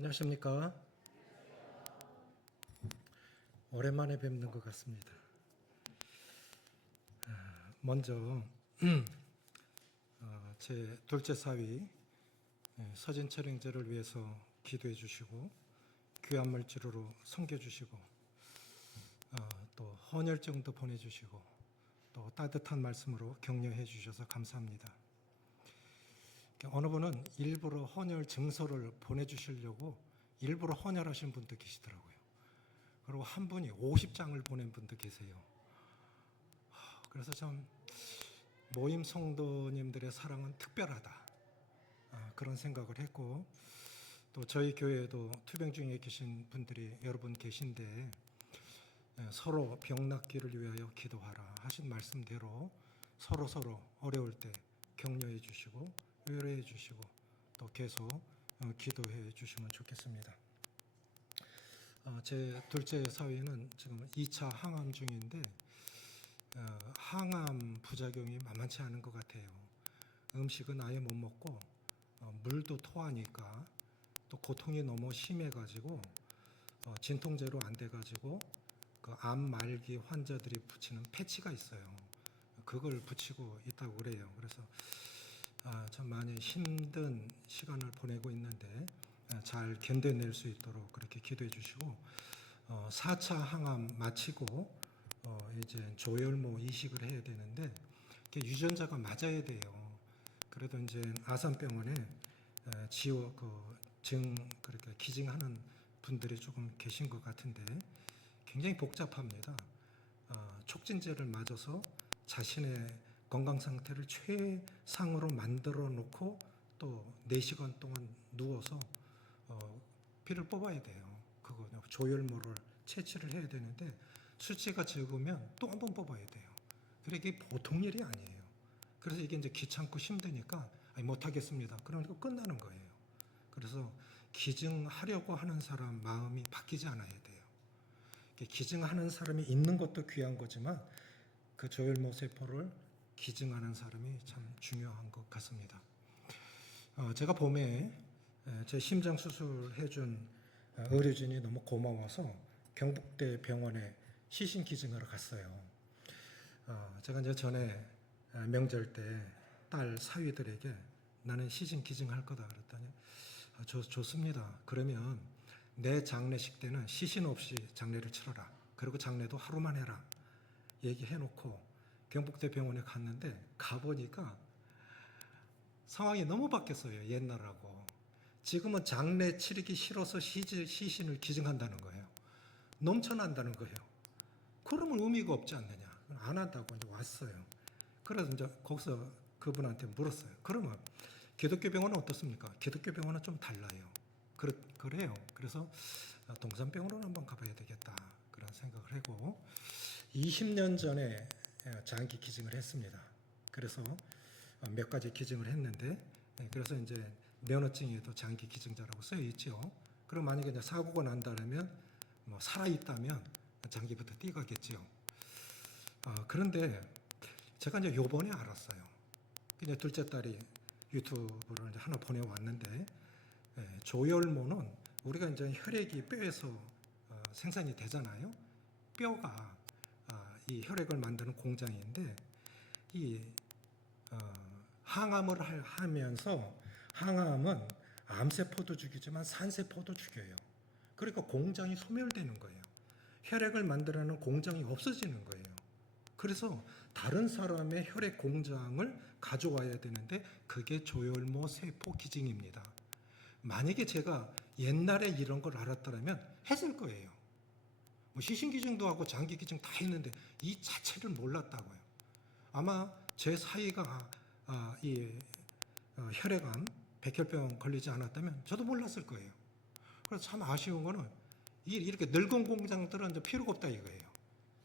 안녕하십니까? 오랜만에 뵙는 것 같습니다. 먼저 제 둘째 사위 서진 촬영제를 위해서 기도해 주시고 귀한 물질로 섬겨 주시고 또 헌혈증도 보내주시고 또 따뜻한 말씀으로 격려해 주셔서 감사합니다. 어느 분은 일부러 헌혈 증서를 보내주시려고 일부러 헌혈하신 분도 계시더라고요. 그리고 한 분이 50장을 보낸 분도 계세요. 그래서 참 모임 성도님들의 사랑은 특별하다, 그런 생각을 했고, 또 저희 교회에도 투병 중에 계신 분들이 여러분 계신데 서로 병 낫기를 위하여 기도하라 하신 말씀대로 서로 어려울 때 격려해 주시고 위로해 주시고 또 계속 기도해 주시면 좋겠습니다. 제 둘째 사위는 지금 2차 항암 중인데 항암 부작용이 만만치 않은 것 같아요. 음식은 아예 못 먹고 물도 토하니까 또 고통이 너무 심해가지고 진통제로 안 돼가지고 그 암 말기 환자들이 붙이는 패치가 있어요. 그걸 붙이고 있다고 그래요. 그래서 참 많이 힘든 시간을 보내고 있는데 잘 견뎌낼 수 있도록 그렇게 기도해 주시고 4차 항암 마치고 이제 조혈모 이식을 해야 되는데 유전자가 맞아야 돼요. 그래도 이제 아산병원에 그렇게 기증하는 분들이 조금 계신 것 같은데 굉장히 복잡합니다. 촉진제를 맞아서 자신의 건강 상태를 최상으로 만들어 놓고 또 4시간 동안 누워서 피를 뽑아야 돼요. 그거 조혈모를 채취를 해야 되는데 수치가 적으면 또 한 번 뽑아야 돼요. 그러니까 이게 보통 일이 아니에요. 그래서 이게 이제 귀찮고 힘드니까 못하겠습니다. 그러니까 끝나는 거예요. 그래서 기증하려고 하는 사람 마음이 바뀌지 않아야 돼요. 기증하는 사람이 있는 것도 귀한 거지만 그 조혈모 세포를 기증하는 사람이 참 중요한 것 같습니다. 제가 봄에 제 심장 수술해준 의료진이 너무 고마워서 경북대 병원에 시신 기증하러 갔어요. 제가 이제 전에 명절 때 딸 사위들에게 나는 시신 기증할 거다 그랬더니 좋습니다. 그러면 내 장례식 때는 시신 없이 장례를 치러라. 그리고 장례도 하루만 해라. 얘기해놓고 경북대 병원에 갔는데 가보니까 상황이 너무 바뀌었어요. 옛날하고. 지금은 장례 치르기 싫어서 시신을 기증한다는 거예요. 넘쳐난다는 거예요. 그러면 의미가 없지 않느냐. 안 한다고 이제 왔어요. 그래서 이제 거기서 그분한테 물었어요. 그러면 기독교 병원은 어떻습니까? 기독교 병원은 좀 달라요. 그래요. 그래서 동산병원으로 한번 가봐야 되겠다. 그런 생각을 하고 20년 전에 장기 기증을 했습니다. 그래서 몇 가지 기증을 했는데 그래서 이제 면허증에도 장기 기증자라고 쓰여 있죠. 그럼 만약에 이제 사고가 난다면 살아 있다면 장기부터 떼가겠죠. 그런데 제가 이제 요번에 알았어요. 그냥 둘째 딸이 유튜브를 이제 하나 보내왔는데 조혈모는 우리가 이제 혈액이 뼈에서 생산이 되잖아요. 뼈가 이 혈액을 만드는 공장인데 이 항암을 하면서 항암은 암세포도 죽이지만 산세포도 죽여요. 그러니까 공장이 소멸되는 거예요. 혈액을 만들어내는 공장이 없어지는 거예요. 그래서 다른 사람의 혈액 공장을 가져와야 되는데 그게 조혈모 세포 기증입니다. 만약에 제가 옛날에 이런 걸 알았더라면 했을 거예요. 시신 기증도 하고 장기 기증 다 했는데 이 자체를 몰랐다고요. 아마 제 사이가 이 혈액암, 백혈병 걸리지 않았다면 저도 몰랐을 거예요. 그래서 참 아쉬운 거는 이렇게 늙은 공장들은 이제 필요가 없다 이거예요.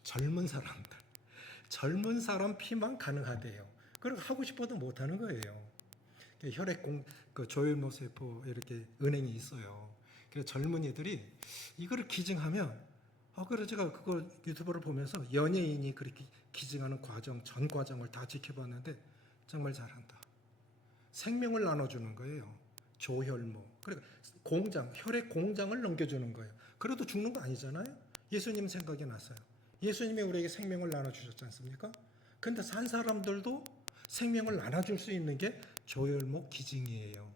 젊은 사람 피만 가능하대요. 그리고 하고 싶어도 못 하는 거예요. 그 조혈모 세포 이렇게 은행이 있어요. 그래서 젊은이들이 이거를 기증하면 그래서 제가 그거 유튜브를 보면서 연예인이 그렇게 기증하는 전 과정을 다 지켜봤는데 정말 잘한다. 생명을 나눠주는 거예요. 조혈모. 그러니까 공장, 혈액 공장을 넘겨주는 거예요. 그래도 죽는 거 아니잖아요. 예수님 생각이 났어요. 예수님이 우리에게 생명을 나눠주셨지 않습니까? 근데 산 사람들도 생명을 나눠줄 수 있는 게 조혈모 기증이에요.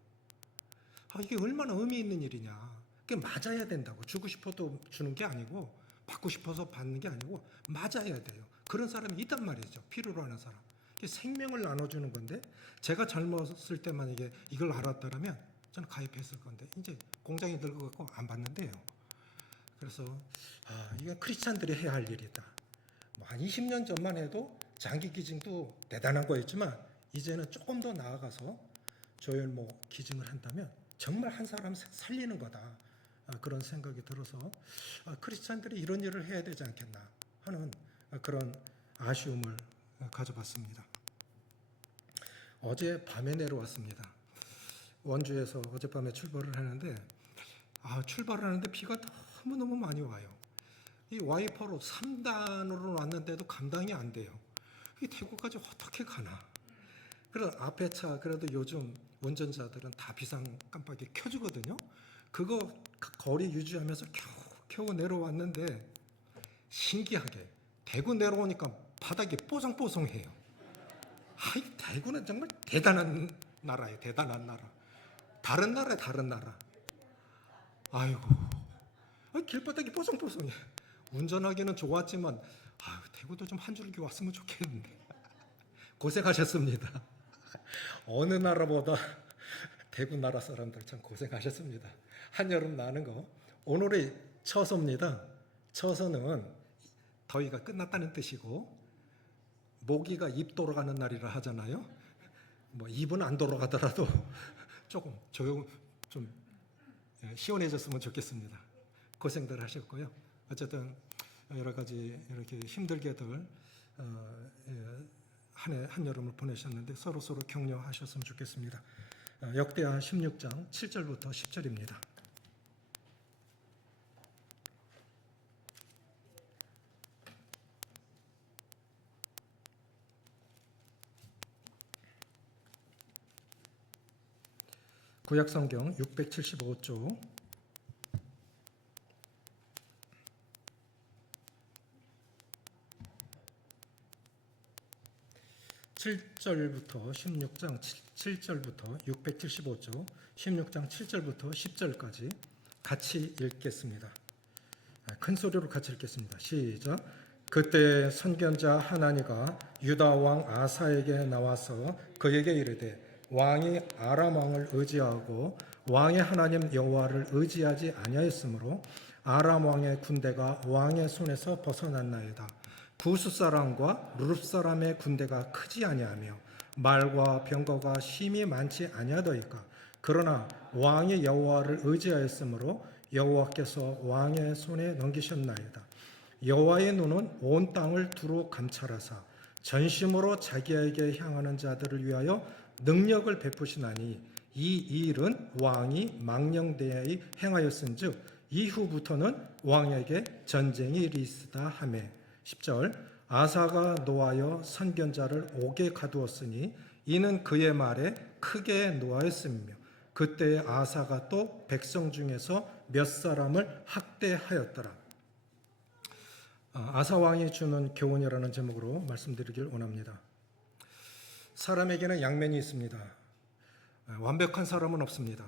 이게 얼마나 의미 있는 일이냐. 그게 맞아야 된다고. 주고 싶어도 주는 게 아니고, 받고 싶어서 받는 게 아니고, 맞아야 돼요. 그런 사람이 있단 말이죠. 필요로 하는 사람. 생명을 나눠주는 건데, 제가 젊었을 때 만약에 이걸 알았다면 저는 가입했을 건데, 이제 공장이 늙어갖고 안 받는데요. 그래서 이건 크리스찬들이 해야 할 일이다. 한 20년 전만 해도 장기 기증도 대단한 거였지만 이제는 조금 더 나아가서 조혈모 기증을 한다면 정말 한 사람 살리는 거다. 그런 생각이 들어서 크리스찬들이 이런 일을 해야 되지 않겠나 하는 그런 아쉬움을 가져봤습니다. 어제 밤에 내려왔습니다. 원주에서 어젯밤에 출발을 하는데 출발을 하는데 비가 너무너무 많이 와요. 이 와이퍼로 3단으로 왔는데도 감당이 안 돼요. 이 대구까지 어떻게 가나. 그래서 앞에 차 그래도 요즘 운전자들은 다 비상 깜빡이 켜주거든요. 그거 거리 유지하면서 겨우 내려왔는데 신기하게 대구 내려오니까 바닥이 뽀송뽀송해요. 대구는 정말 대단한 나라예요. 대단한 나라. 다른 나라에 다른 나라. 아이고, 길바닥이 뽀송뽀송해. 운전하기는 좋았지만 대구도 좀 한 줄기 왔으면 좋겠는데. 고생하셨습니다. 어느 나라보다 대구 나라 사람들 참 고생하셨습니다. 한여름 나는 거. 오늘이 처서입니다. 처서는 더위가 끝났다는 뜻이고 모기가 입 돌아가는 날이라 하잖아요. 입은 안 돌아가더라도 조금 좀 시원해졌으면 좋겠습니다. 고생들 하셨고요. 어쨌든 여러 가지 이렇게 힘들게들 한여름을 보내셨는데 서로 격려하셨으면 좋겠습니다. 역대하 16장 7절부터 10절입니다. 구약성경 675쪽 7절부터 16장 7절부터 675쪽 16장 7절부터 10절까지 같이 읽겠습니다. 큰 소리로 같이 읽겠습니다. 시작. 그때 선견자 하나니가 유다 왕 아사에게 나와서 그에게 이르되 왕이 아람 왕을 의지하고 왕의 하나님 여호와를 의지하지 아니하였으므로 아람 왕의 군대가 왕의 손에서 벗어났나이다. 구스 사람과 루룹 사람의 군대가 크지 아니하며 말과 병거가 심히 많지 아니하더이까. 그러나 왕이 여호와를 의지하였으므로 여호와께서 왕의 손에 넘기셨나이다. 여호와의 눈은 온 땅을 두루 감찰하사 전심으로 자기에게 향하는 자들을 위하여 능력을 베푸시나니 이 일은 왕이 망령되이 행하였은즉 이후부터는 왕에게 전쟁이 일이있으다 하며 10절 아사가 노하여 선견자를 옥에 가두었으니 이는 그의 말에 크게 노하였으며 그때 아사가 또 백성 중에서 몇 사람을 학대하였더라. 아사 왕이 주는 교훈이라는 제목으로 말씀드리길 원합니다. 사람에게는 양면이 있습니다. 완벽한 사람은 없습니다.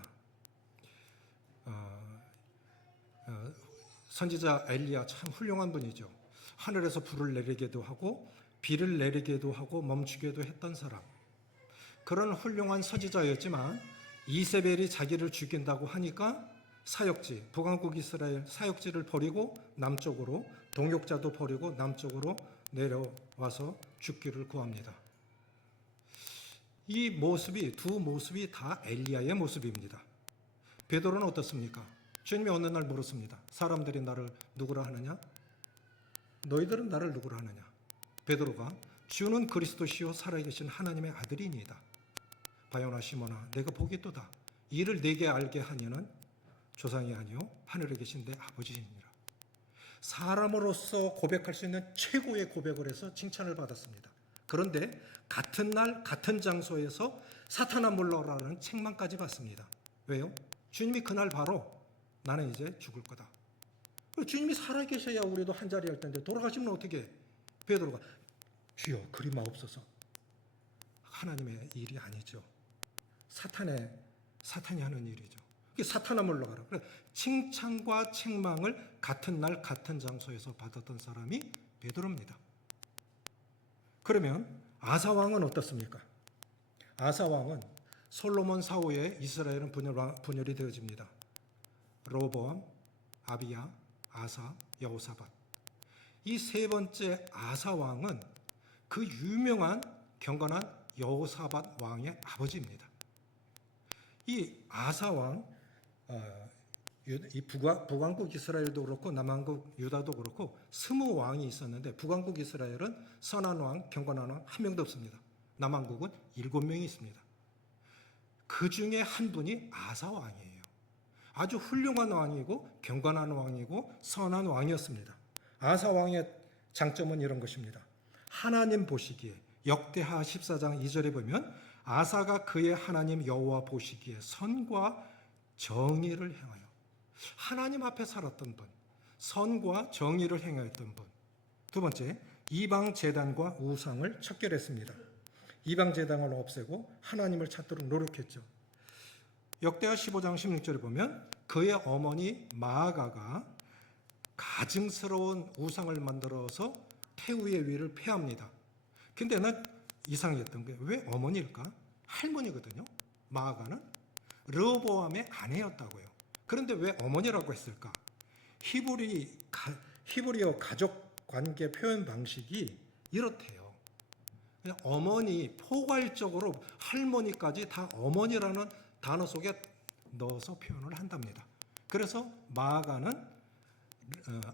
선지자 엘리야 참 훌륭한 분이죠. 하늘에서 불을 내리게도 하고 비를 내리게도 하고 멈추게도 했던 사람. 그런 훌륭한 선지자였지만 이세벨이 자기를 죽인다고 하니까 사역지, 북왕국 이스라엘 사역지를 버리고 남쪽으로, 동역자도 버리고 남쪽으로 내려와서 죽기를 구합니다. 이 모습이, 두 모습이 다 엘리야의 모습입니다. 베드로는 어떻습니까? 주님이 어느 날 물었습니다. 사람들이 나를 누구라 하느냐? 너희들은 나를 누구라 하느냐? 베드로가 주는 그리스도시요 살아계신 하나님의 아들이니이다. 바요나 시몬아 내가 보겠도다. 이를 내게 알게 하니는 조상이 아니요 하늘에 계신 내 아버지니라. 사람으로서 고백할 수 있는 최고의 고백을 해서 칭찬을 받았습니다. 그런데 같은 날 같은 장소에서 사탄아 물러라라는 책망까지 받습니다. 왜요? 주님이 그날 바로 나는 이제 죽을 거다. 주님이 살아계셔야 우리도 한자리 할 텐데 돌아가시면 어떻게 해? 베드로가 주여 그리 마옵소서. 하나님의 일이 아니죠. 사탄이 하는 일이죠. 그게 사탄아 물러가라. 그래, 칭찬과 책망을 같은 날 같은 장소에서 받았던 사람이 베드로입니다. 그러면 아사 왕은 어떻습니까? 아사 왕은 솔로몬 사후에 이스라엘은 분열이 되어집니다. 로보암, 아비야, 아사, 여호사밧. 이 세 번째 아사 왕은 그 유명한 경건한 여호사밧 왕의 아버지입니다. 이 아사 왕, 이 북왕국 이스라엘도 그렇고 남왕국 유다도 그렇고 20왕이 있었는데 북왕국 이스라엘은 선한 왕, 경건한 왕 한 명도 없습니다. 남왕국은 7명이 있습니다. 그 중에 한 분이 아사 왕이에요. 아주 훌륭한 왕이고 경건한 왕이고 선한 왕이었습니다. 아사 왕의 장점은 이런 것입니다. 하나님 보시기에 역대하 14장 2절에 보면 아사가 그의 하나님 여호와 보시기에 선과 정의를 행하여 하나님 앞에 살았던 분, 선과 정의를 행하였던 분. 두 번째, 이방 제단과 우상을 척결했습니다. 이방 제단을 없애고 하나님을 찾도록 노력했죠. 역대하 15장 16절에 보면 그의 어머니 마아가가 가증스러운 우상을 만들어서 태우의 위를 폐합니다. 근데 난 이상했던 게 왜 어머니일까? 할머니거든요. 마아가는 르호보암의 아내였다고요. 그런데 왜 어머니라고 했을까? 히브리어 가족 관계 표현 방식이 이렇대요. 그냥 어머니, 포괄적으로 할머니까지 다 어머니라는 단어 속에 넣어서 표현을 한답니다. 그래서 마아가는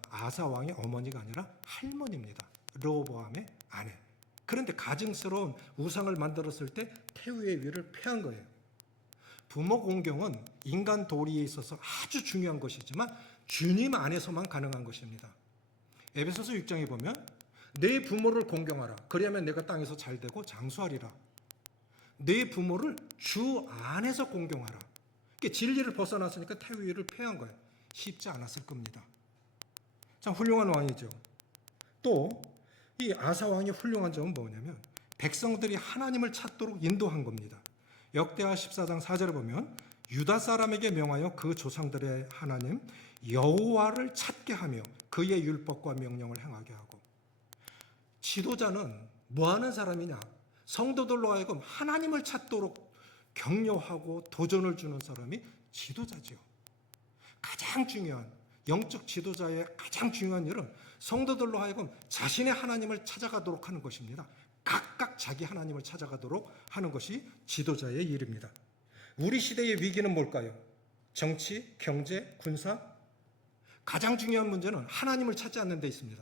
아사 왕의 어머니가 아니라 할머니입니다. 르호보암의 아내. 그런데 가증스러운 우상을 만들었을 때 태우의 위를 폐한 거예요. 부모 공경은 인간 도리에 있어서 아주 중요한 것이지만 주님 안에서만 가능한 것입니다. 에베소서 6장에 보면 내 부모를 공경하라. 그리하면 내가 땅에서 잘되고 장수하리라. 내 부모를 주 안에서 공경하라. 진리를 벗어났으니까 태우의 위를 폐한 거예요. 쉽지 않았을 겁니다. 참 훌륭한 왕이죠. 또 이 아사 왕의 훌륭한 점은 뭐냐면 백성들이 하나님을 찾도록 인도한 겁니다. 역대하 14장 4절에 보면 유다 사람에게 명하여 그 조상들의 하나님 여호와를 찾게 하며 그의 율법과 명령을 행하게 하고. 지도자는 뭐 하는 사람이냐? 성도들로 하여금 하나님을 찾도록 격려하고 도전을 주는 사람이 지도자지요. 가장 중요한 영적 지도자의 가장 중요한 일은 성도들로 하여금 자신의 하나님을 찾아가도록 하는 것입니다. 각각 자기 하나님을 찾아가도록 하는 것이 지도자의 일입니다. 우리 시대의 위기는 뭘까요? 정치, 경제, 군사? 가장 중요한 문제는 하나님을 찾지 않는 데 있습니다.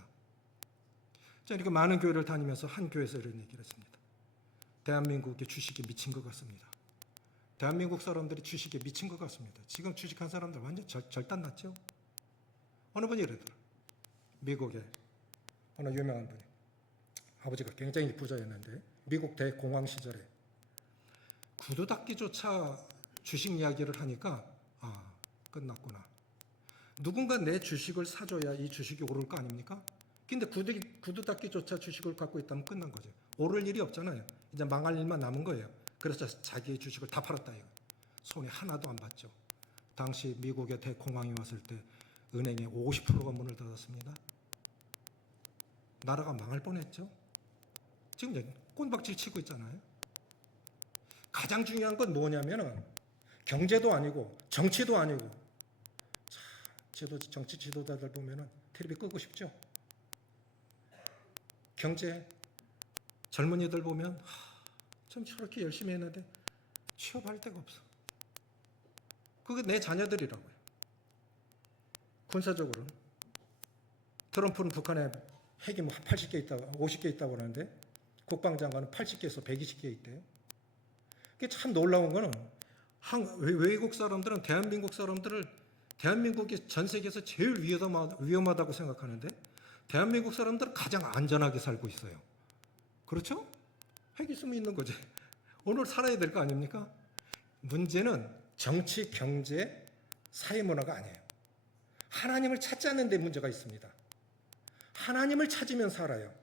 제가 이렇게 많은 교회를 다니면서 한 교회에서 이런 얘기를 했습니다. 대한민국의 주식에 미친 것 같습니다. 대한민국 사람들이 주식에 미친 것 같습니다. 지금 주식한 사람들 완전 절단 났죠? 어느 분이 이러더라. 미국의 어느 유명한 분이 아버지가 굉장히 부자였는데 미국 대공황 시절에 구두 닦기조차 주식 이야기를 하니까 끝났구나. 누군가 내 주식을 사줘야 이 주식이 오를 거 아닙니까? 근데 구두 닦기조차 주식을 갖고 있다면 끝난 거죠. 오를 일이 없잖아요. 이제 망할 일만 남은 거예요. 그래서 자기의 주식을 다 팔았다 이거. 손에 하나도 안 봤죠. 당시 미국의 대공황이 왔을 때 은행의 50%가 문을 닫았습니다. 나라가 망할 뻔했죠. 지금 꼰박질 치고 있잖아요. 가장 중요한 건 뭐냐면은 경제도 아니고 정치도 아니고. 정치 지도자들 보면은 텔레비 끄고 싶죠. 경제 젊은이들 보면 좀 저렇게 열심히 했는데 취업할 데가 없어. 그게 내 자녀들이라고요. 군사적으로는 트럼프는 북한에 핵이 80개 있다고 50개 있다고 하는데 국방장관은 80개에서 120개 있대요. 그게 참 놀라운 거는 외국 사람들은 대한민국이 전 세계에서 제일 위험하다고 생각하는데 대한민국 사람들은 가장 안전하게 살고 있어요. 그렇죠? 핵 있으면 있는 거지. 오늘 살아야 될 거 아닙니까? 문제는 정치, 경제, 사회 문화가 아니에요. 하나님을 찾지 않는 데 문제가 있습니다. 하나님을 찾으면 살아요.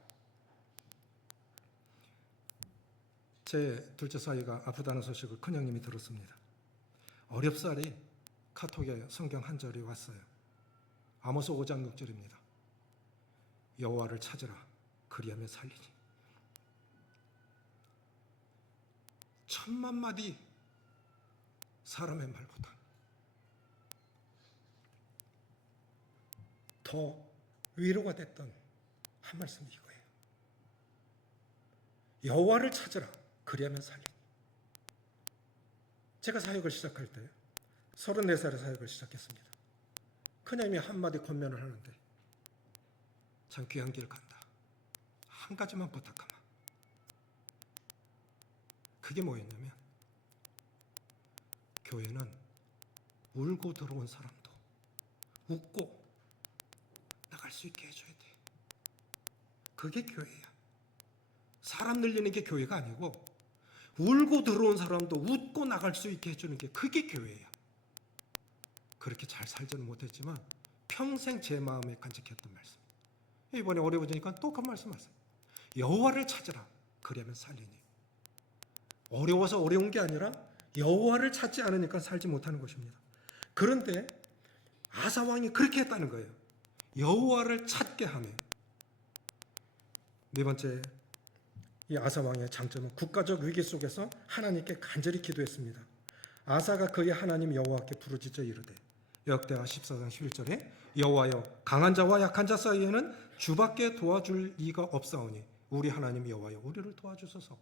제 둘째 사위가 아프다는 소식을 큰형님이 들었습니다. 어렵사리 카톡에 성경 한 절이 왔어요. 아모스 5장 6절입니다. 여호와를 찾으라 그리하면 살리니. 1000만 마디 사람의 말보다 더 위로가 됐던 한 말씀이 이거예요. 여호와를 찾으라 그리하면 살리니. 제가 사역을 시작할 때 34살에 사역을 시작했습니다. 큰형님이 한마디 권면을 하는데 참 귀한 길 간다. 한 가지만 부탁하마. 그게 뭐였냐면 교회는 울고 들어온 사람도 웃고 나갈 수 있게 해줘야 돼. 그게 교회야. 사람 늘리는 게 교회가 아니고 울고 들어온 사람도 웃고 나갈 수 있게 해주는 게 그게 교회야. 그렇게 잘 살지는 못했지만 평생 제 마음에 간직했던 말씀. 이번에 어려워지니까 또 그 말씀하세요. 여호와를 찾으라 그러면 살리니. 어려워서 어려운 게 아니라 여호와를 찾지 않으니까 살지 못하는 것입니다. 그런데 아사 왕이 그렇게 했다는 거예요. 여호와를 찾게 하며. 네 번째, 이 아사 왕의 장점은 국가적 위기 속에서 하나님께 간절히 기도했습니다. 아사가 그의 하나님 여호와께 부르짖어 이르되 역대하 14장 11절에 여호와여 강한 자와 약한 자 사이에는 주밖에 도와줄 이가 없사오니 우리 하나님 여호와여 우리를 도와주소서.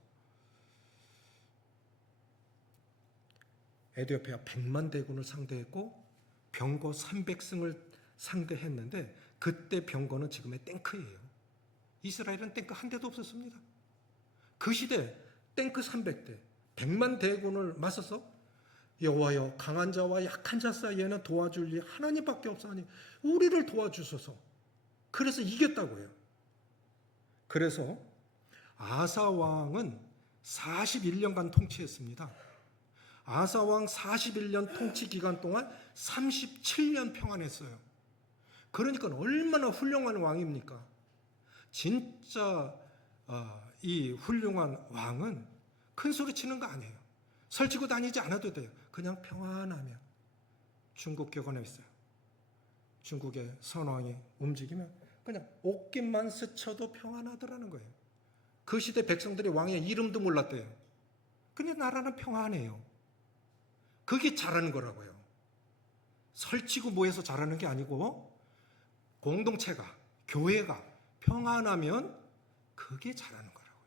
에티오피아 100만 대군을 상대했고 병거 300승을 상대했는데 그때 병거는 지금의 탱크예요. 이스라엘은 탱크 한 대도 없었습니다. 그 시대 탱크 300대 100만 대군을 맞서서 여호와여 강한 자와 약한 자 사이에는 도와줄 이 하나님밖에 없사오니 우리를 도와주소서. 그래서 이겼다고요. 그래서 아사 왕은 41년간 통치했습니다. 아사 왕 41년 통치 기간 동안 37년 평안했어요. 그러니까 얼마나 훌륭한 왕입니까? 진짜 이 훌륭한 왕은 큰 소리 치는 거 아니에요. 설치고 다니지 않아도 돼요. 그냥 평안하면. 중국 격언에 있어요. 중국의 선왕이 움직이면 그냥 옷깃만 스쳐도 평안하더라는 거예요. 그 시대 백성들이 왕의 이름도 몰랐대요. 근데 나라는 평안해요. 그게 잘하는 거라고요. 설치고 모여서 잘하는 게 아니고 공동체가, 교회가 평안하면 그게 잘하는 거라고요.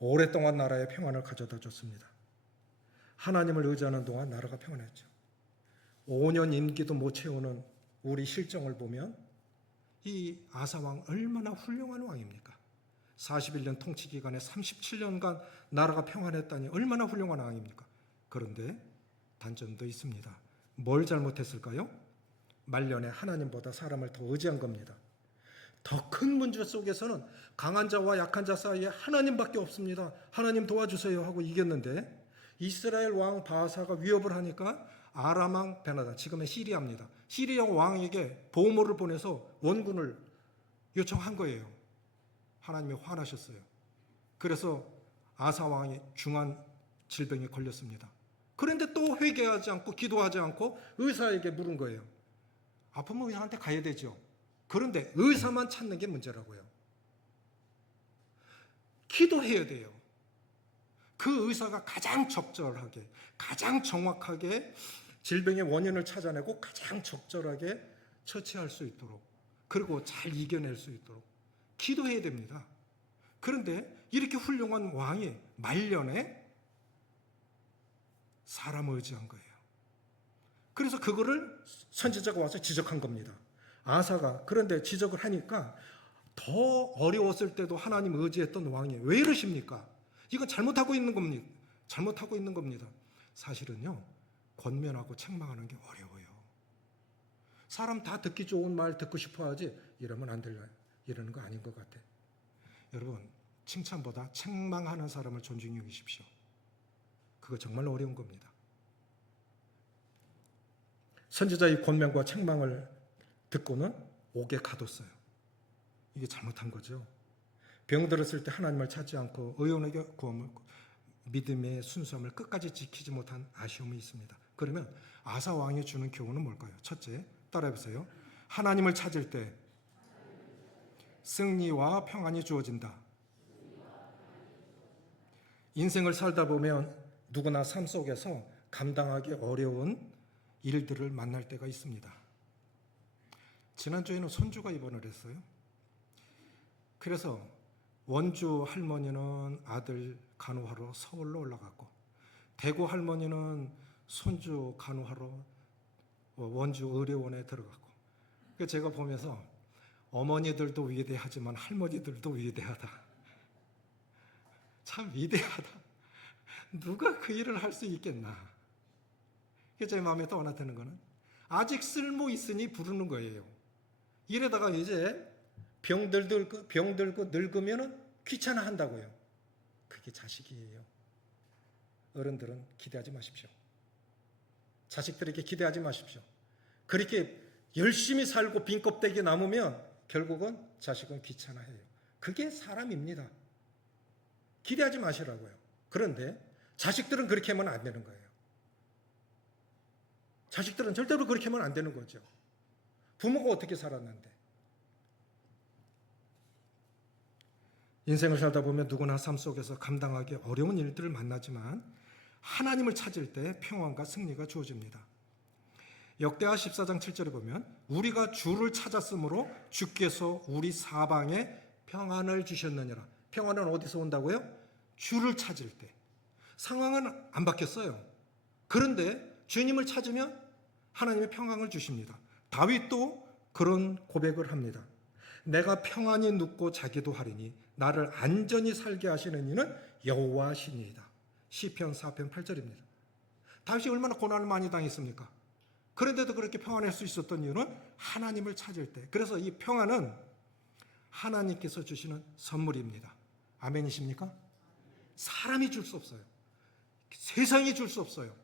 오랫동안 나라에 평안을 가져다 줬습니다. 하나님을 의지하는 동안 나라가 평안했죠. 5년 임기도 못 채우는 우리 실정을 보면 이 아사왕 얼마나 훌륭한 왕입니까? 41년 통치 기간에 37년간 나라가 평안했다니 얼마나 훌륭한 왕입니까? 그런데 단점도 있습니다. 뭘 잘못했을까요? 말년에 하나님보다 사람을 더 의지한 겁니다. 더 큰 문제 속에서는 강한 자와 약한 자 사이에 하나님밖에 없습니다. 하나님 도와주세요 하고 이겼는데 이스라엘 왕 바하사가 위협을 하니까 아람 왕 베나다, 지금의 시리아입니다. 시리아 왕에게 보호모를 보내서 원군을 요청한 거예요. 하나님이 화나셨어요. 그래서 아사 왕이 중한 질병에 걸렸습니다. 그런데 또 회개하지 않고 기도하지 않고 의사에게 물은 거예요. 아프면 의사한테 가야 되죠. 그런데 의사만 찾는 게 문제라고요. 기도해야 돼요. 그 의사가 가장 적절하게, 가장 정확하게 질병의 원인을 찾아내고 가장 적절하게 처치할 수 있도록, 그리고 잘 이겨낼 수 있도록 기도해야 됩니다. 그런데 이렇게 훌륭한 왕이 말년에 사람을 의지한 거예요. 그래서 그거를 선지자가 와서 지적한 겁니다. 아사가 그런데 지적을 하니까 더 어려웠을 때도 하나님 의지했던 왕이 왜 이러십니까? 이건 잘못하고 있는 겁니다. 잘못하고 있는 겁니다. 사실은요, 권면하고 책망하는 게 어려워요. 사람 다 듣기 좋은 말 듣고 싶어 하지 이러면 안 될까요? 이러는 거 아닌 것 같아. 여러분, 칭찬보다 책망하는 사람을 존중히 여기십시오. 그거 정말 어려운 겁니다. 선지자의 권면과 책망을 듣고는 옥에 가뒀어요. 이게 잘못한 거죠. 병들었을 때 하나님을 찾지 않고 의원에게 구함을, 믿음의 순수함을 끝까지 지키지 못한 아쉬움이 있습니다. 그러면 아사 왕이 주는 교훈은 뭘까요? 첫째, 따라해보세요. 하나님을 찾을 때 승리와 평안이 주어진다. 인생을 살다 보면 누구나 삶 속에서 감당하기 어려운 일들을 만날 때가 있습니다. 지난주에는 손주가 입원을 했어요. 그래서 원주 할머니는 아들 간호하러 서울로 올라갔고, 대구 할머니는 손주 간호하러 원주 의료원에 들어갔고, 제가 보면서 어머니들도 위대하지만 할머니들도 위대하다. 참 위대하다. 누가 그 일을 할 수 있겠나. 제 마음에 또 하나 드는 거는 아직 쓸모 있으니 부르는 거예요. 이러다가 이제 병들고 늙으면 귀찮아 한다고요. 그게 자식이에요. 어른들은 기대하지 마십시오. 자식들에게 기대하지 마십시오. 그렇게 열심히 살고 빈 껍데기 남으면 결국은 자식은 귀찮아해요. 그게 사람입니다. 기대하지 마시라고요. 그런데 자식들은 그렇게 하면 안 되는 거예요. 자식들은 절대로 그렇게 하면 안 되는 거죠. 부모가 어떻게 살았는데. 인생을 살다 보면 누구나 삶 속에서 감당하기 어려운 일들을 만나지만 하나님을 찾을 때 평안과 승리가 주어집니다. 역대하 14장 7절에 보면 우리가 주를 찾았으므로 주께서 우리 사방에 평안을 주셨느니라. 평안은 어디서 온다고요? 주를 찾을 때. 상황은 안 바뀌었어요. 그런데 주님을 찾으면 하나님의 평안을 주십니다. 다윗도 그런 고백을 합니다. 내가 평안히 눕고 자기도 하리니 나를 안전히 살게 하시는 이는 여호와시니이다. 시편 4편 8절입니다. 다윗이 얼마나 고난을 많이 당했습니까? 그런데도 그렇게 평안할 수 있었던 이유는 하나님을 찾을 때. 그래서 이 평안은 하나님께서 주시는 선물입니다. 아멘이십니까? 사람이 줄 수 없어요. 세상이 줄 수 없어요.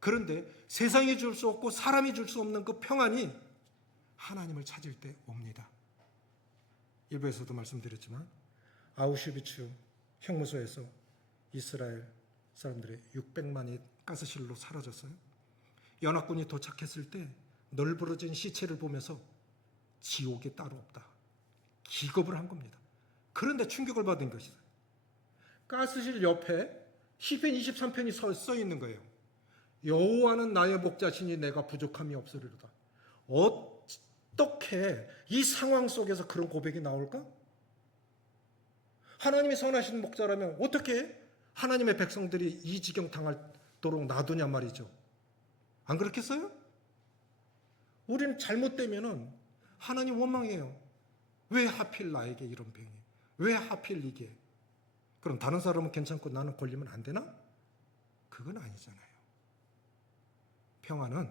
그런데 세상이 줄 수 없고 사람이 줄 수 없는 그 평안이 하나님을 찾을 때 옵니다. 일부에서도 말씀드렸지만 아우슈비츠 형무소에서 이스라엘 사람들의 600만이 가스실로 사라졌어요. 연합군이 도착했을 때 널브러진 시체를 보면서 지옥이 따로 없다. 기겁을 한 겁니다. 그런데 충격을 받은 것이다. 가스실 옆에 시편 23편이 써 있는 거예요. 여호와는 나의 목자시니 내가 부족함이 없으리로다. 어떻게 이 상황 속에서 그런 고백이 나올까? 하나님이 선하신 목자라면 어떻게 하나님의 백성들이 이 지경 당하도록 놔두냐 말이죠. 안 그렇겠어요? 우리는 잘못되면은 하나님 원망해요. 왜 하필 나에게 이런 병이? 왜 하필 이게? 그럼 다른 사람은 괜찮고 나는 걸리면 안 되나? 그건 아니잖아요. 평안은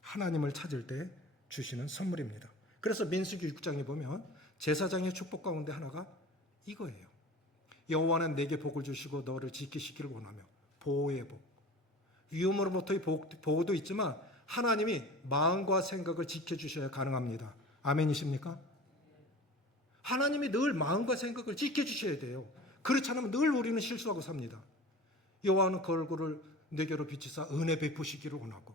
하나님을 찾을 때 주시는 선물입니다. 그래서 민수기 6장에 보면 제사장의 축복 가운데 하나가 이거예요. 여호와는 내게 복을 주시고 너를 지키시기를 원하며 보호의 복. 위험으로부터의 보호도 있지만 하나님이 마음과 생각을 지켜주셔야 가능합니다. 아멘이십니까? 하나님이 늘 마음과 생각을 지켜주셔야 돼요. 그렇지 않으면 늘 우리는 실수하고 삽니다. 여호와는 그 얼굴을 내게로 비치사 은혜 베푸시기를 원하고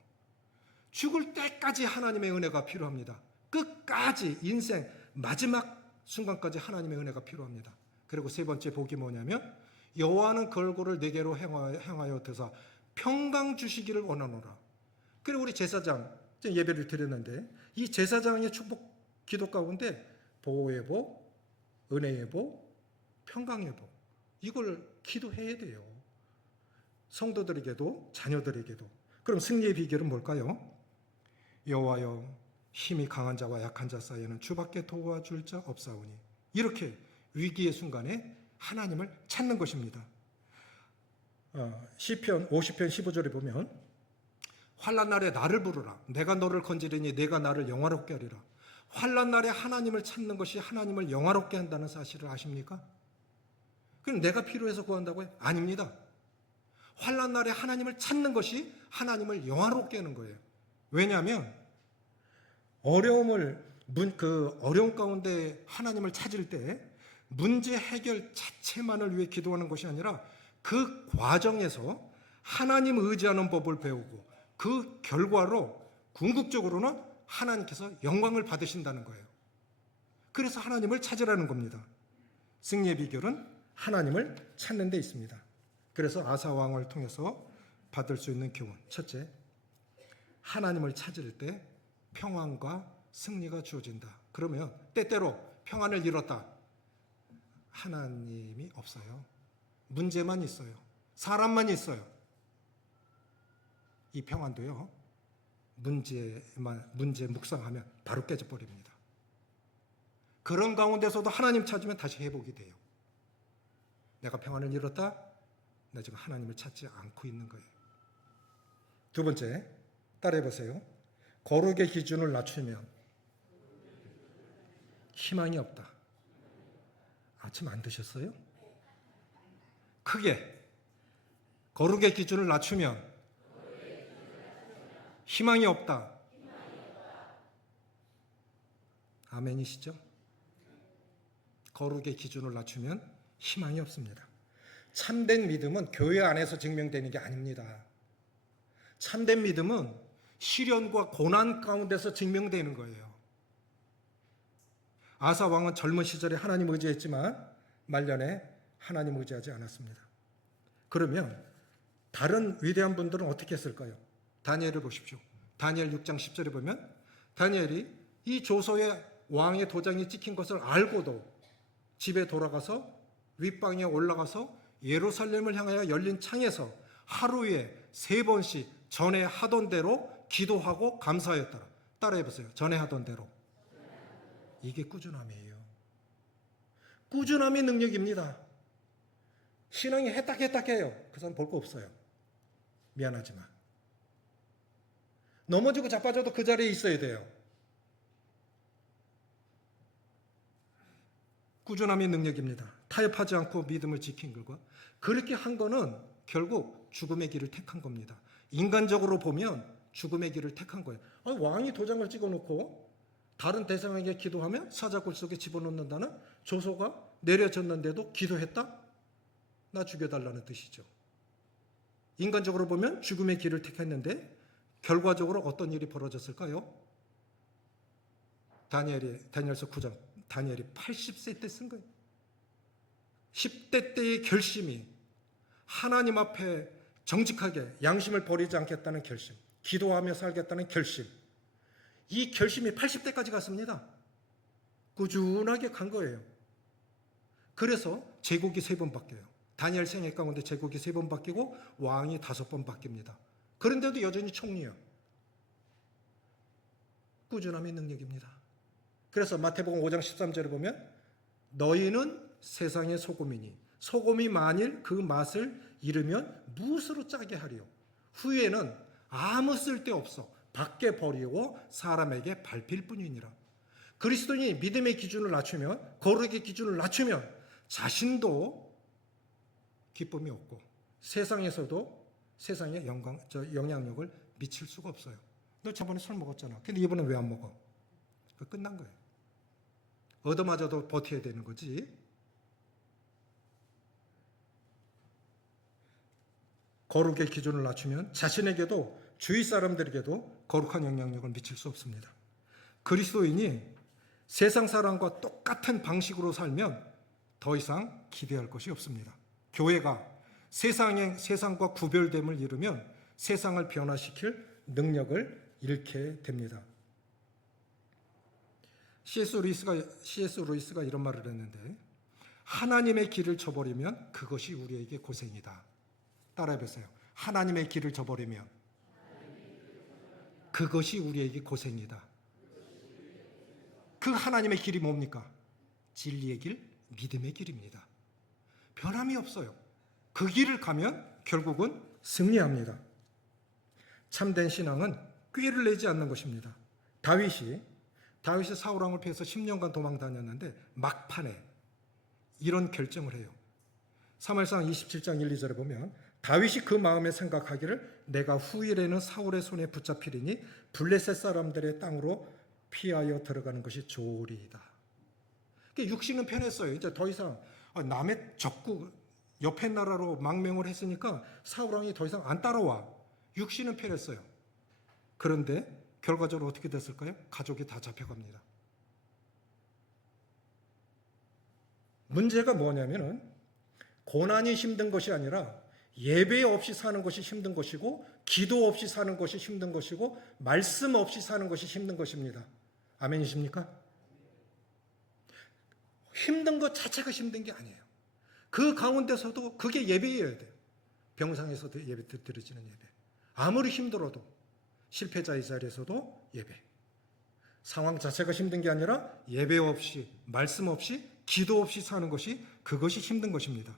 죽을 때까지 하나님의 은혜가 필요합니다. 끝까지 인생 마지막 순간까지 하나님의 은혜가 필요합니다. 그리고 세 번째 복이 뭐냐면 여호와는 그 얼굴을 내게로 향하여 드사 평강 주시기를 원하노라. 그리고 우리 제사장 예배를 드렸는데 이 제사장의 축복 기도 가운데 보호의 복, 은혜의 복, 평강의 복 이걸 기도해야 돼요. 성도들에게도 자녀들에게도. 그럼 승리의 비결은 뭘까요? 여호와여 힘이 강한 자와 약한 자 사이에는 주밖에 도와줄 자 없사오니 이렇게 위기의 순간에 하나님을 찾는 것입니다. 시편 50편 15절에 보면 환난 날에 나를 부르라 내가 너를 건지리니 내가 나를 영화롭게 하리라. 환난 날에 하나님을 찾는 것이 하나님을 영화롭게 한다는 사실을 아십니까? 그럼 내가 필요해서 구한다고요? 아닙니다. 환난 날에 하나님을 찾는 것이 하나님을 영화롭게 하는 거예요. 왜냐하면 어려움 가운데 하나님을 찾을 때 문제 해결 자체만을 위해 기도하는 것이 아니라 그 과정에서 하나님 의지하는 법을 배우고 그 결과로 궁극적으로는 하나님께서 영광을 받으신다는 거예요. 그래서 하나님을 찾으라는 겁니다. 승리의 비결은 하나님을 찾는 데 있습니다. 그래서 아사 왕을 통해서 받을 수 있는 교훈. 첫째, 하나님을 찾을 때 평안과 승리가 주어진다. 그러면 때때로 평안을 잃었다. 하나님이 없어요. 문제만 있어요. 사람만 있어요. 이 평안도요, 문제 묵상하면 바로 깨져버립니다. 그런 가운데서도 하나님 찾으면 다시 회복이 돼요. 내가 평안을 잃었다? 나 지금 하나님을 찾지 않고 있는 거예요. 두 번째, 따라해 보세요. 거룩의 기준을 낮추면 희망이 없다. 아침 안 드셨어요? 크게. 거룩의 기준을 낮추면 희망이 없다. 아멘이시죠? 거룩의 기준을 낮추면 희망이 없습니다. 참된 믿음은 교회 안에서 증명되는 게 아닙니다. 참된 믿음은 시련과 고난 가운데서 증명되는 거예요. 아사 왕은 젊은 시절에 하나님 의지했지만 말년에 하나님 의지하지 않았습니다. 그러면 다른 위대한 분들은 어떻게 했을까요? 다니엘을 보십시오. 다니엘 6장 10절에 보면 다니엘이 이 조서에 왕의 도장이 찍힌 것을 알고도 집에 돌아가서 윗방에 올라가서 예루살렘을 향하여 열린 창에서 하루에 3번씩 전에 하던 대로 기도하고 감사하였더라. 따라해 보세요. 전에 하던 대로. 이게 꾸준함이에요. 꾸준함이 능력입니다. 신앙이 해딱해요. 그 사람 볼 거 없어요. 미안하지만. 넘어지고 자빠져도 그 자리에 있어야 돼요. 꾸준함이 능력입니다. 타협하지 않고 믿음을 지킨 결과 그렇게 한 거는 결국 죽음의 길을 택한 겁니다. 인간적으로 보면 죽음의 길을 택한 거예요. 왕이 도장을 찍어놓고 다른 대상에게 기도하면 사자굴 속에 집어넣는다는 조서가 내려졌는데도 기도했다? 나 죽여달라는 뜻이죠. 인간적으로 보면 죽음의 길을 택했는데 결과적으로 어떤 일이 벌어졌을까요? 다니엘서 9장 다니엘이 80세 때 쓴 거예요. 10대 때의 결심이 하나님 앞에 정직하게 양심을 버리지 않겠다는 결심, 기도하며 살겠다는 결심, 이 결심이 80대까지 갔습니다. 꾸준하게 간 거예요. 그래서 제국이 3번 바뀌어요. 다니엘 생애 가운데 제국이 3번 바뀌고 왕이 5번 바뀝니다. 그런데도 여전히 총리예요. 꾸준함이 능력입니다. 그래서 마태복음 5장 13절에 보면 너희는 세상의 소금이니 소금이 만일 그 맛을 잃으면 무엇으로 짜게 하리요? 후에는 아무 쓸데없어 밖에 버리고 사람에게 밟힐 뿐이니라. 그리스도인이 믿음의 기준을 낮추면, 거룩의 기준을 낮추면 자신도 기쁨이 없고 세상에서도 세상에 영향력을 미칠 수가 없어요. 너 저번에 술 먹었잖아. 근데 이번엔 왜 안 먹어? 끝난 거예요. 얻어맞아도 버텨야 되는 거지. 거룩의 기준을 낮추면 자신에게도 주위 사람들에게도 거룩한 영향력을 미칠 수 없습니다. 그리스도인이 세상 사람과 똑같은 방식으로 살면 더 이상 기대할 것이 없습니다. 교회가 세상과 구별됨을 이루면 세상을 변화시킬 능력을 잃게 됩니다. C.S. 루이스가 이런 말을 했는데 하나님의 길을 저버리면 그것이 우리에게 고생이다. 따라해보세요. 하나님의 길을 저버리면 그것이 우리에게 고생이다. 그 하나님의 길이 뭡니까? 진리의 길, 믿음의 길입니다. 변함이 없어요. 그 길을 가면 결국은 승리합니다. 참된 신앙은 꾀를 내지 않는 것입니다. 다윗이 사울 왕을 피해서 10년간 도망 다녔는데 막판에 이런 결정을 해요. 사무엘상 27장 1, 2절에 보면 다윗이 그 마음에 생각하기를 내가 후일에는 사울의 손에 붙잡히리니 블레셋 사람들의 땅으로 피하여 들어가는 것이 좋으리이다. 육신은 편했어요. 이제 더 이상 남의 적국 옆에 나라로 망명을 했으니까 사울 왕이 더 이상 안 따라와. 육신은 편했어요. 그런데 결과적으로 어떻게 됐을까요? 가족이 다 잡혀갑니다. 문제가 뭐냐면은 고난이 힘든 것이 아니라 예배 없이 사는 것이 힘든 것이고 기도 없이 사는 것이 힘든 것이고 말씀 없이 사는 것이 힘든 것입니다. 아멘이십니까? 힘든 것 자체가 힘든 게 아니에요. 그 가운데서도 그게 예배여야 돼요. 병상에서도 예배 드려지는 예배. 아무리 힘들어도 실패자의 자리에서도 예배. 상황 자체가 힘든 게 아니라 예배 없이 말씀 없이 기도 없이 사는 것이 그것이 힘든 것입니다.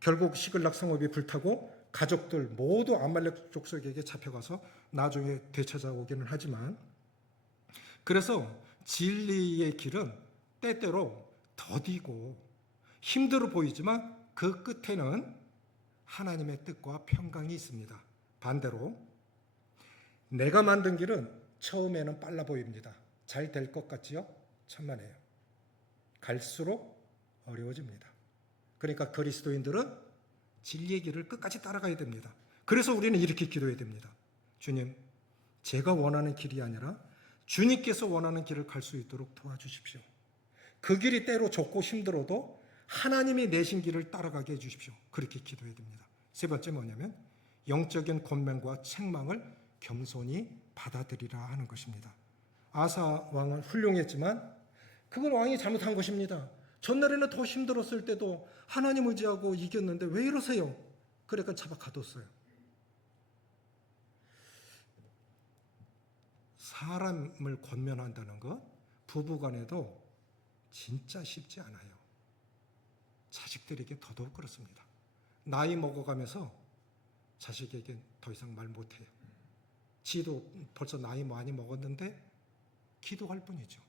결국 시글락 성읍이 불타고 가족들 모두 아말렉 족속에게 잡혀가서 나중에 되찾아오기는 하지만 그래서 진리의 길은 때때로 더디고 힘들어 보이지만 그 끝에는 하나님의 뜻과 평강이 있습니다. 반대로 내가 만든 길은 처음에는 빨라 보입니다. 잘 될 것 같지요? 천만에요. 갈수록 어려워집니다. 그러니까 그리스도인들은 진리의 길을 끝까지 따라가야 됩니다. 그래서 우리는 이렇게 기도해야 됩니다. 주님, 제가 원하는 길이 아니라 주님께서 원하는 길을 갈 수 있도록 도와주십시오. 그 길이 때로 좁고 힘들어도 하나님이 내신 길을 따라가게 해주십시오. 그렇게 기도해야 됩니다. 세 번째 뭐냐면 영적인 권면과 책망을 겸손히 받아들이라 하는 것입니다. 아사 왕은 훌륭했지만 그건 왕이 잘못한 것입니다. 전날에는 더 힘들었을 때도 하나님 의지하고 이겼는데 왜 이러세요? 그러니까 잡아 가뒀어요. 사람을 권면한다는 것 부부간에도 진짜 쉽지 않아요. 자식들에게 더더욱 그렇습니다. 나이 먹어가면서 자식에게 더 이상 말 못해요. 지도 벌써 나이 많이 먹었는데 기도할 뿐이죠.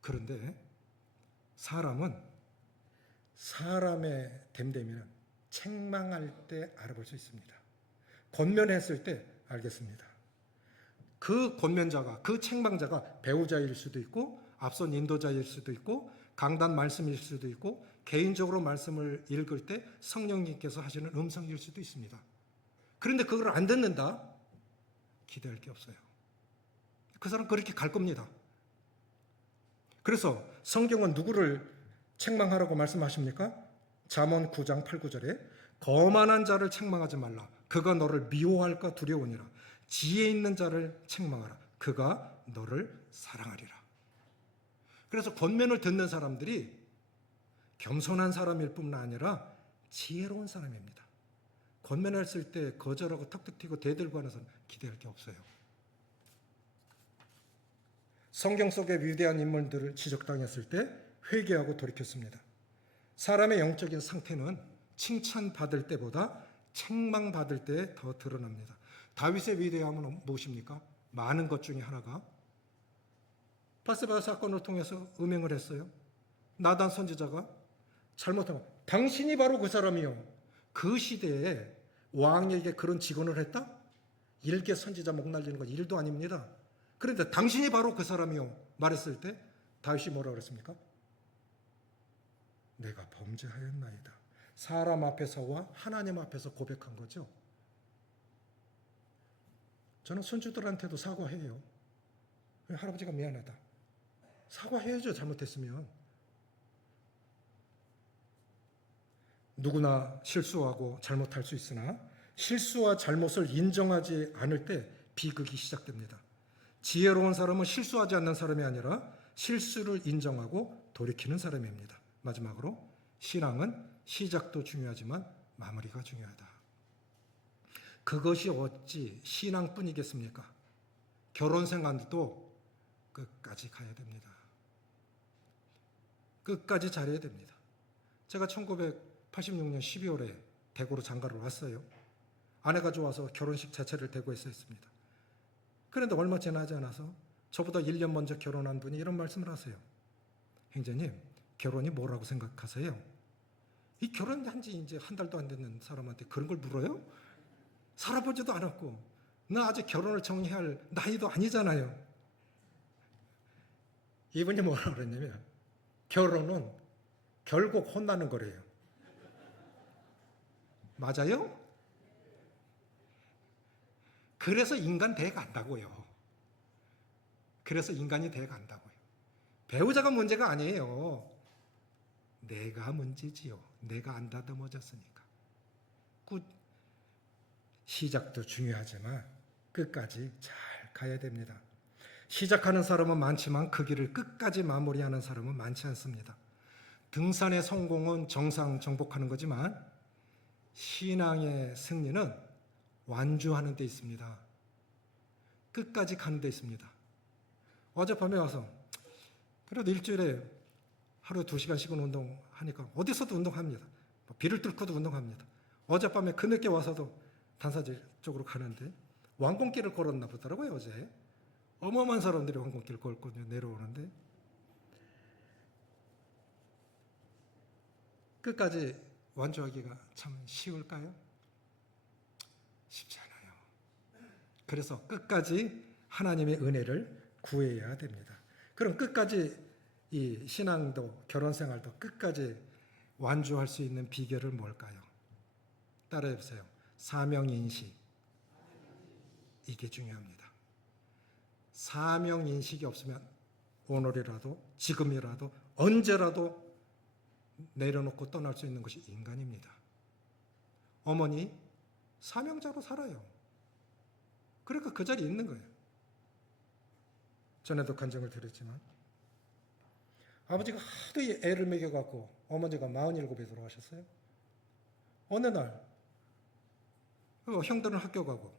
그런데 사람은 사람의 됨됨이는 책망할 때 알아볼 수 있습니다. 권면했을 때 알겠습니다. 그 권면자가, 그 책망자가 배우자일 수도 있고 앞선 인도자일 수도 있고 강단 말씀일 수도 있고 개인적으로 말씀을 읽을 때 성령님께서 하시는 음성일 수도 있습니다. 그런데 그걸 안 듣는다? 기대할 게 없어요. 그 사람 그렇게 갈 겁니다. 그래서 성경은 누구를 책망하라고 말씀하십니까? 잠언 9장 8, 9절에 거만한 자를 책망하지 말라. 그가 너를 미워할까 두려우니라. 지혜 있는 자를 책망하라. 그가 너를 사랑하리라. 그래서 권면을 듣는 사람들이 겸손한 사람일 뿐만 아니라 지혜로운 사람입니다. 권면했을 때 거절하고 턱턱 튀고 대들고 하는 사람 기대할 게 없어요. 성경 속의 위대한 인물들을 지적당했을 때 회개하고 돌이켰습니다. 사람의 영적인 상태는 칭찬받을 때보다 책망받을 때 더 드러납니다. 다윗의 위대함은 무엇입니까? 많은 것 중에 하나가 바세바 사건을 통해서 음행을 했어요. 나단 선지자가 잘못한 거. 당신이 바로 그 사람이요. 그 시대에 왕에게 그런 직언을 했다? 일개 선지자 목 날리는 건 일도 아닙니다. 그런데 당신이 바로 그 사람이요 말했을 때 다윗이 뭐라고 그랬습니까? 내가 범죄하였나이다. 사람 앞에서와 하나님 앞에서 고백한 거죠. 저는 손주들한테도 사과해요. 할아버지가 미안하다. 사과해야죠. 잘못했으면. 누구나 실수하고 잘못할 수 있으나 실수와 잘못을 인정하지 않을 때 비극이 시작됩니다. 지혜로운 사람은 실수하지 않는 사람이 아니라 실수를 인정하고 돌이키는 사람입니다. 마지막으로 신앙은 시작도 중요하지만 마무리가 중요하다. 그것이 어찌 신앙뿐이겠습니까? 결혼 생활도 끝까지 가야 됩니다. 끝까지 잘해야 됩니다. 제가 1986년 12월에 대구로 장가를 왔어요. 아내가 좋아서 결혼식 자체를 대구에서 했습니다. 그런데 얼마 지나지 않아서 저보다 1년 먼저 결혼한 분이 이런 말씀을 하세요. 형제님, 결혼이 뭐라고 생각하세요? 이 결혼한 지 이제 한 달도 안 됐는 사람한테 그런 걸 물어요? 살아보지도 않았고, 나 아직 결혼을 정리해야 할 나이도 아니잖아요. 이분이 뭐라 그랬냐면, 결혼은 결국 혼나는 거래요. 맞아요? 그래서 인간 돼 간다고요. 그래서 인간이 돼 간다고요. 배우자가 문제가 아니에요. 내가 문제지요. 내가 안 다듬어졌으니까. 시작도 중요하지만 끝까지 잘 가야 됩니다. 시작하는 사람은 많지만 그 길을 끝까지 마무리하는 사람은 많지 않습니다. 등산의 성공은 정상 정복하는 거지만 신앙의 승리는 완주하는 데 있습니다. 끝까지 가는 데 있습니다. 어젯밤에 와서 그래도 일주일에 하루에 2시간씩은 운동하니까 어디서도 운동합니다. 비를 뚫고도 운동합니다. 어젯밤에 그늦게 와서도 단사질 쪽으로 가는데 왕궁길을 걸었나 보더라고요. 어제 어마어마한 사람들이 왕궁길을 걸고 내려오는데 끝까지 완주하기가 참 쉬울까요? 쉽지 않아요. 그래서 끝까지 하나님의 은혜를 구해야 됩니다. 그럼 끝까지 이 신앙도 결혼생활도 끝까지 완주할 수 있는 비결은 뭘까요? 따라해 보세요. 사명인식. 이게 중요합니다. 사명인식이 없으면 오늘이라도 지금이라도 언제라도 내려놓고 떠날 수 있는 것이 인간입니다. 어머니 사명자로 살아요. 그러니까 그 자리에 있는 거예요. 전에도 간증을 드렸지만 아버지가 하도 애를 먹여갖고 어머니가 47에 돌아가셨어요. 어느 날 형들은 학교 가고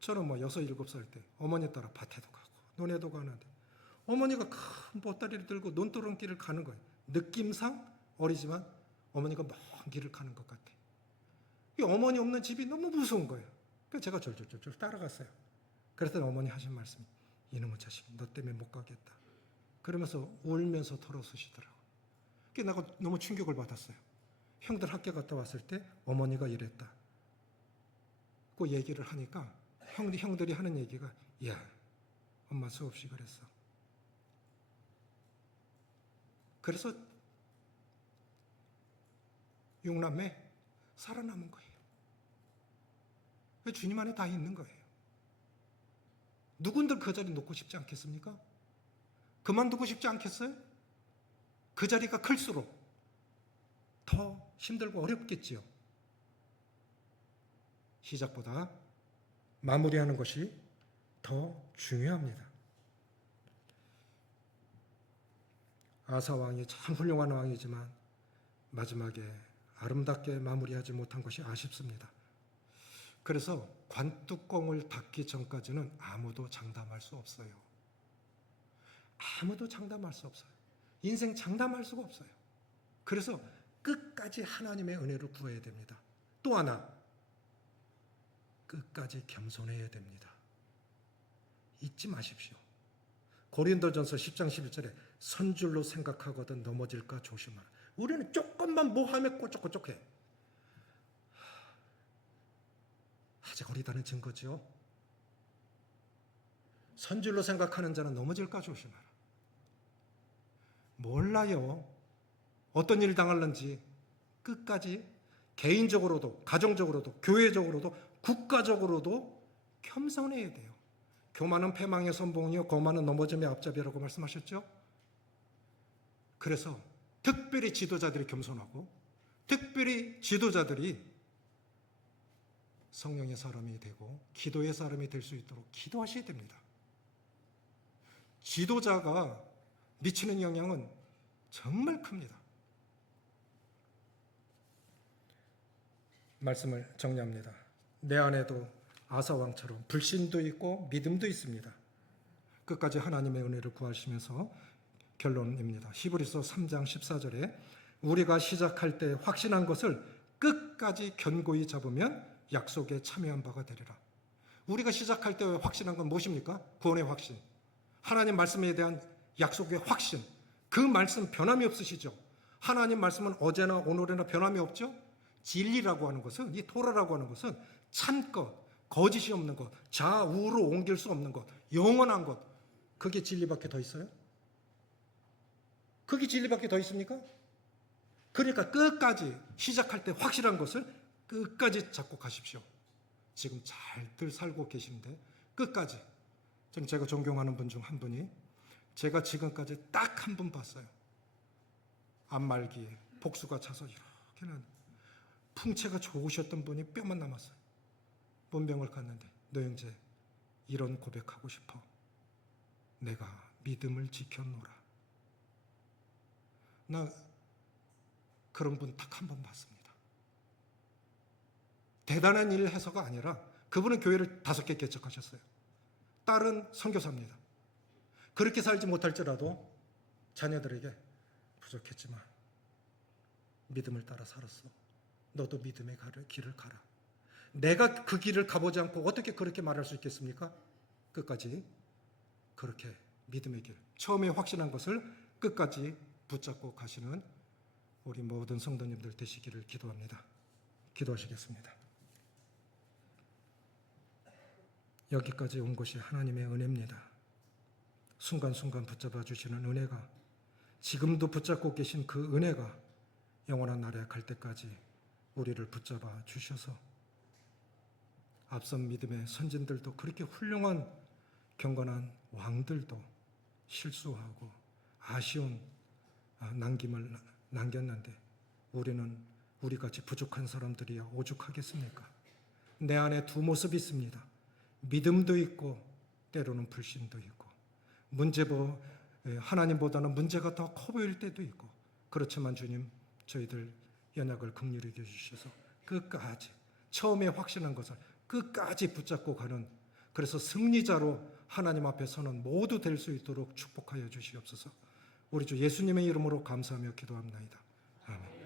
저는 6, 7살 때 어머니 따라 밭에도 가고 논에도 가는데 어머니가 큰 보따리를 들고 논두렁길을 가는 거예요. 느낌상 어리지만 어머니가 먼 길을 가는 것 같아. 이 어머니 없는 집이 너무 무서운 거예요. 그래서 제가 졸졸졸 따라갔어요. 그랬더니 어머니 하신 말씀이 이놈의 자식 너 때문에 못 가겠다. 그러면서 울면서 털어쓰시더라고요. 그게 내가 너무 충격을 받았어요. 형들 학교 갔다 왔을 때 어머니가 이랬다. 그 얘기를 하니까 형들이 하는 얘기가 야 엄마 수없이 그랬어. 그래서 6남매 살아남은 거예요. 주님 안에 다 있는 거예요. 누군들 그 자리 놓고 싶지 않겠습니까? 그만두고 싶지 않겠어요? 그 자리가 클수록 더 힘들고 어렵겠지요. 시작보다 마무리하는 것이 더 중요합니다. 아사 왕이 참 훌륭한 왕이지만 마지막에 아름답게 마무리하지 못한 것이 아쉽습니다. 그래서 관뚜껑을 닫기 전까지는 아무도 장담할 수 없어요. 아무도 장담할 수 없어요. 인생 장담할 수가 없어요. 그래서 끝까지 하나님의 은혜를 구해야 됩니다. 또 하나, 끝까지 겸손해야 됩니다. 잊지 마십시오. 고린도전서 10장 11절에 선줄로 생각하거든 넘어질까 조심하라. 우리는 조금만 뭐하면 꼬적꼬적해. 아직 어리다는 증거죠. 선줄로 생각하는 자는 넘어질까 조심하라. 몰라요. 어떤 일 당할는지 끝까지 개인적으로도 가정적으로도 교회적으로도 국가적으로도 겸손해야 돼요. 교만은 패망의 선봉이요 거만은 넘어짐의 앞잡이라고 말씀하셨죠. 그래서 특별히 지도자들이 겸손하고 특별히 지도자들이 성령의 사람이 되고 기도의 사람이 될 수 있도록 기도하셔야 됩니다. 지도자가 미치는 영향은 정말 큽니다. 말씀을 정리합니다. 내 안에도 아사왕처럼 불신도 있고 믿음도 있습니다. 끝까지 하나님의 은혜를 구하시면서 결론입니다. 히브리서 3장 14절에 우리가 시작할 때 확신한 것을 끝까지 견고히 잡으면 약속에 참여한 바가 되리라. 우리가 시작할 때 확신한 건 무엇입니까? 구원의 확신. 하나님 말씀에 대한 약속의 확신. 그 말씀 변함이 없으시죠. 하나님 말씀은 어제나 오늘이나 변함이 없죠? 진리라고 하는 것은, 이 토라라고 하는 것은 참 것, 거짓이 없는 것, 좌우로 옮길 수 없는 것, 영원한 것, 그게 진리밖에 더 있어요? 그게 진리밖에 더 있습니까? 그러니까 끝까지 시작할 때 확실한 것을 끝까지 잡고 가십시오. 지금 잘들 살고 계신데 끝까지. 저는 제가 존경하는 분 중 한 분이 제가 지금까지 딱 한 분 봤어요. 앞말기에 복수가 차서 이렇게는 풍채가 좋으셨던 분이 뼈만 남았어요. 문병을 갔는데 너 형제 이런 고백하고 싶어. 내가 믿음을 지켰노라. 나 그런 분 딱 한 번 봤습니다. 대단한 일을 해서가 아니라 그분은 교회를 5개 개척하셨어요. 딸은 선교사입니다. 그렇게 살지 못할지라도 자녀들에게 부족했지만 믿음을 따라 살았어. 너도 믿음의 길을 가라. 내가 그 길을 가보지 않고 어떻게 그렇게 말할 수 있겠습니까? 끝까지 그렇게 믿음의 길, 처음에 확신한 것을 끝까지 붙잡고 가시는 우리 모든 성도님들 되시기를 기도합니다. 기도하시겠습니다. 여기까지 온 것이 하나님의 은혜입니다. 순간순간 붙잡아 주시는 은혜가, 지금도 붙잡고 계신 그 은혜가 영원한 날에 갈 때까지 우리를 붙잡아 주셔서 앞선 믿음의 선진들도 그렇게 훌륭한 경건한 왕들도 실수하고 아쉬운 남김을 남겼는데 우리는 우리같이 부족한 사람들이야 오죽하겠습니까? 내 안에 두 모습이 있습니다. 믿음도 있고 때로는 불신도 있고 하나님보다는 문제가 더 커 보일 때도 있고, 그렇지만 주님 저희들 연약을 긍휼히 여겨주셔서 끝까지 처음에 확신한 것을 끝까지 붙잡고 가는, 그래서 승리자로 하나님 앞에 서는 모두 될 수 있도록 축복하여 주시옵소서. 우리 주 예수님의 이름으로 감사하며 기도합나이다. 아멘.